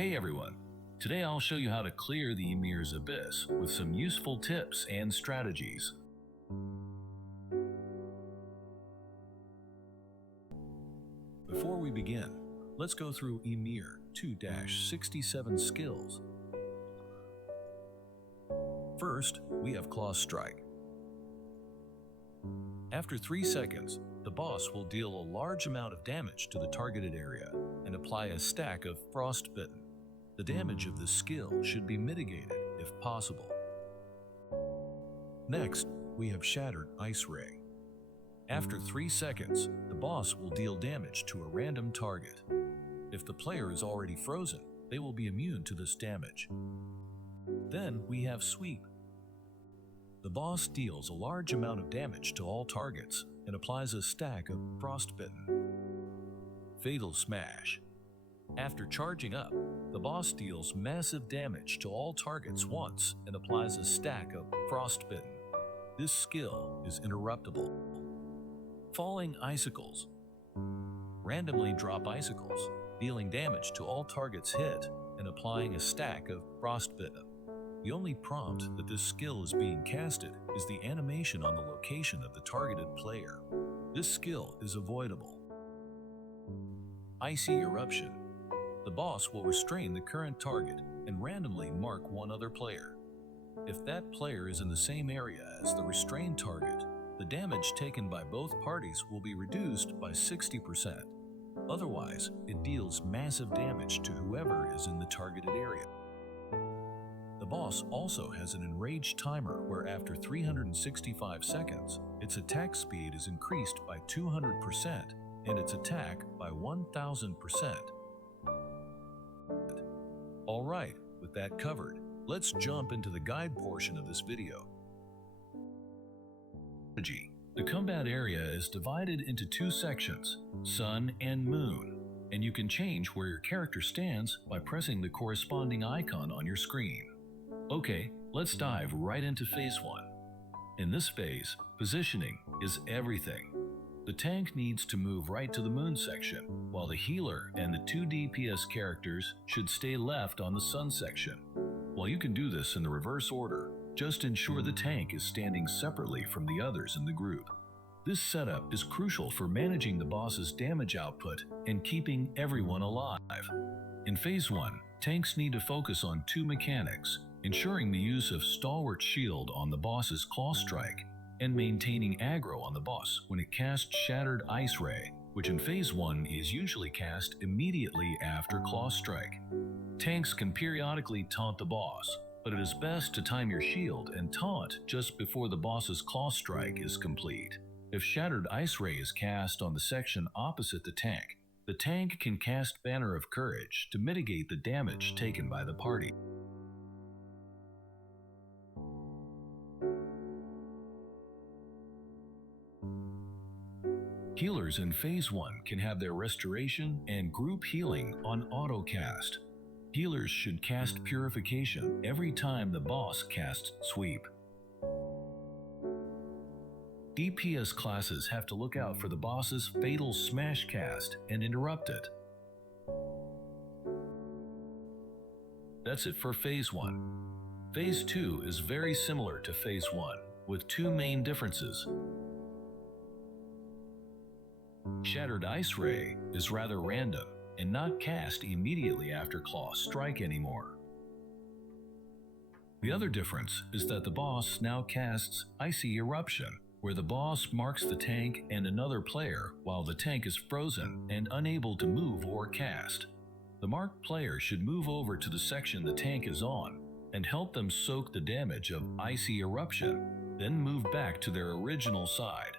Hey everyone! Today I'll show you how to clear the Ymirs abyss with some useful tips and strategies. Before we begin, let's go through Ymir 2-67 skills. First, we have Claw Strike. After 3 seconds, the boss will deal a large amount of damage to the targeted area and apply a stack of Frostbitten. The damage of this skill should be mitigated if possible. Next, we have Shattered Ice Ray. After 3 seconds, the boss will deal damage to a random target. If the player is already frozen, they will be immune to this damage. Then we have Sweep. The boss deals a large amount of damage to all targets and applies a stack of Frostbitten. Fatal Smash. After charging up, the boss deals massive damage to all targets once and applies a stack of Frostbitten. This skill is interruptible. Falling Icicles. Randomly drop icicles, dealing damage to all targets hit and applying a stack of Frostbitten. The only prompt that this skill is being casted is the animation on the location of the targeted player. This skill is avoidable. Icy Eruption. The boss will restrain the current target and randomly mark one other player. If that player is in the same area as the restrained target, the damage taken by both parties will be reduced by 60%. Otherwise, it deals massive damage to whoever is in the targeted area. The boss also has an enraged timer where after 365 seconds, its attack speed is increased by 200% and its attack by 1000%. Alright, with that covered, let's jump into the guide portion of this video. The combat area is divided into 2 sections, Sun and Moon, and you can change where your character stands by pressing the corresponding icon on your screen. Okay, let's dive right into Phase 1. In this phase, positioning is everything. The tank needs to move right to the Moon section, while the healer and the 2 DPS characters should stay left on the Sun section. While you can do this in the reverse order, just ensure the tank is standing separately from the others in the group. This setup is crucial for managing the boss's damage output and keeping everyone alive. In Phase 1, tanks need to focus on 2 mechanics, ensuring the use of Stalwart Shield on the boss's Claw Strike, and maintaining aggro on the boss when it casts Shattered Ice Ray, which in Phase 1 is usually cast immediately after Claw Strike. Tanks can periodically taunt the boss, but it is best to time your shield and taunt just before the boss's Claw Strike is complete. If Shattered Ice Ray is cast on the section opposite the tank can cast Banner of Courage to mitigate the damage taken by the party. Healers in Phase 1 can have their restoration and group healing on auto-cast. Healers should cast Purification every time the boss casts Sweep. DPS classes have to look out for the boss's Fatal Smash cast and interrupt it. That's it for Phase 1. Phase 2 is very similar to Phase 1, with 2 main differences. Shattered Ice Ray is rather random and not cast immediately after Claw Strike anymore. The other difference is that the boss now casts Icy Eruption, where the boss marks the tank and another player while the tank is frozen and unable to move or cast. The marked player should move over to the section the tank is on and help them soak the damage of Icy Eruption, then move back to their original side.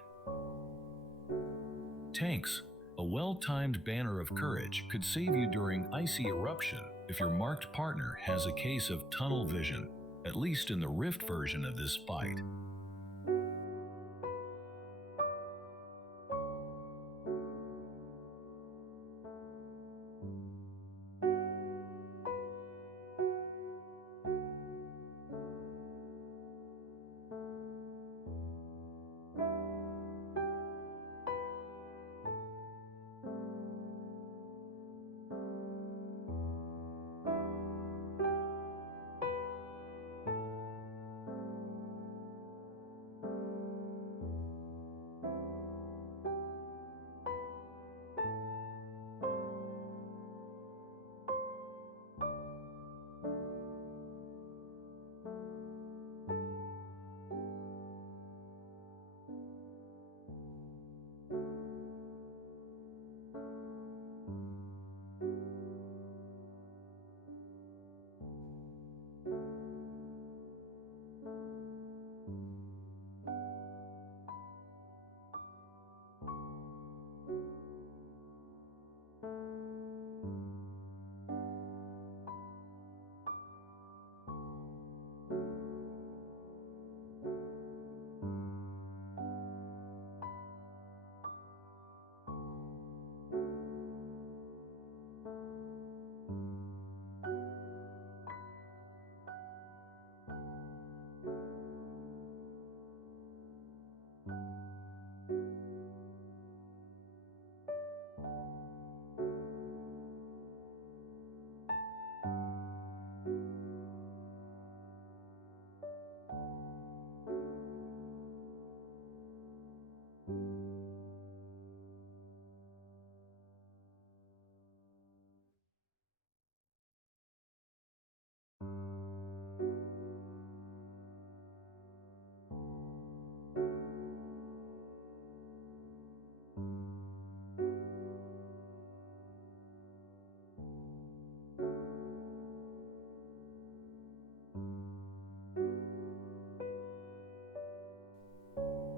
Tanks, a well-timed Banner of Courage could save you during Icy Eruption if your marked partner has a case of tunnel vision, at least in the Rift version of this fight.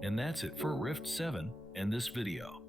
And that's it for Rift 7 and this video.